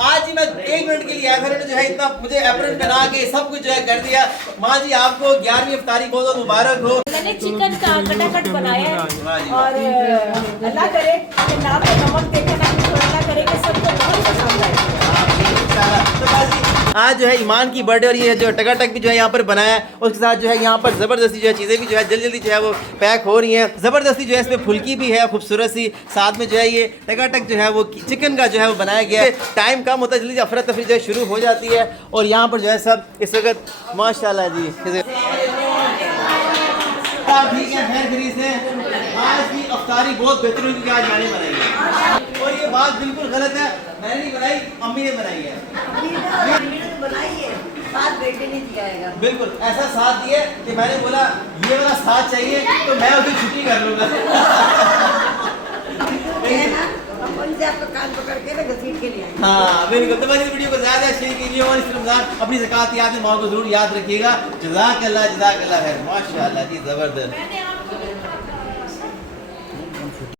आज ही मैं 1 मिनट के लिए आया था, उन्होंने जो है इतना मुझे एप्रन पहना के सब कुछ जो है कर दिया। माँ जी आपको 11वीं इफ्तारी बहुत बहुत मुबारक हो। मैंने चिकन का कटाकट बनाया वाह है जी। और अल्लाह करे कि नाम पे नमक देखे ना तो अल्लाह करे कि सबको बहुत पसंद आए। तो बाजी, आज जो है ईमान की बर्थडे और ये जो टकाटक भी जो है यहाँ पर बनाया है, उसके साथ जो है यहाँ पर ज़बरदस्ती जो है चीज़ें भी जो है जल्दी जल्दी जो है वो पैक हो रही हैं। ज़बरदस्ती जो है इसमें फुल्की भी है खूबसूरत सी, साथ में जो है ये टकाटक जो है वो चिकन का जो है वो बनाया गया है। टाइम कम होता है, जल्दी अफरा तफरी जो है शुरू हो जाती है और यहाँ पर जो है सब इस वक्त माशाल्लाह जी ठीक है खैर खरीद से। आज की अफ्तारी बहुत बेहतर हुई क्योंकि आज मैंने बनाई है और ये बात बिल्कुल गलत है, मैंने नहीं बनाई, अम्मी ने बनाई है। बिल्कुल ऐसा साथ दिया कि मैंने बोला ये वाला साथ चाहिए तो मैं उसकी छुट्टी कर लूँगा। हाँ बिल्कुल। तो इस वीडियो को ज़्यादा शेयर कीजिए और इस रमज़ान अपनी ज़कात याद माँ को जरूर याद रखिएगा। जज़ाकल्लाह खैर, माशाअल्लाह जी ज़बरदस्त।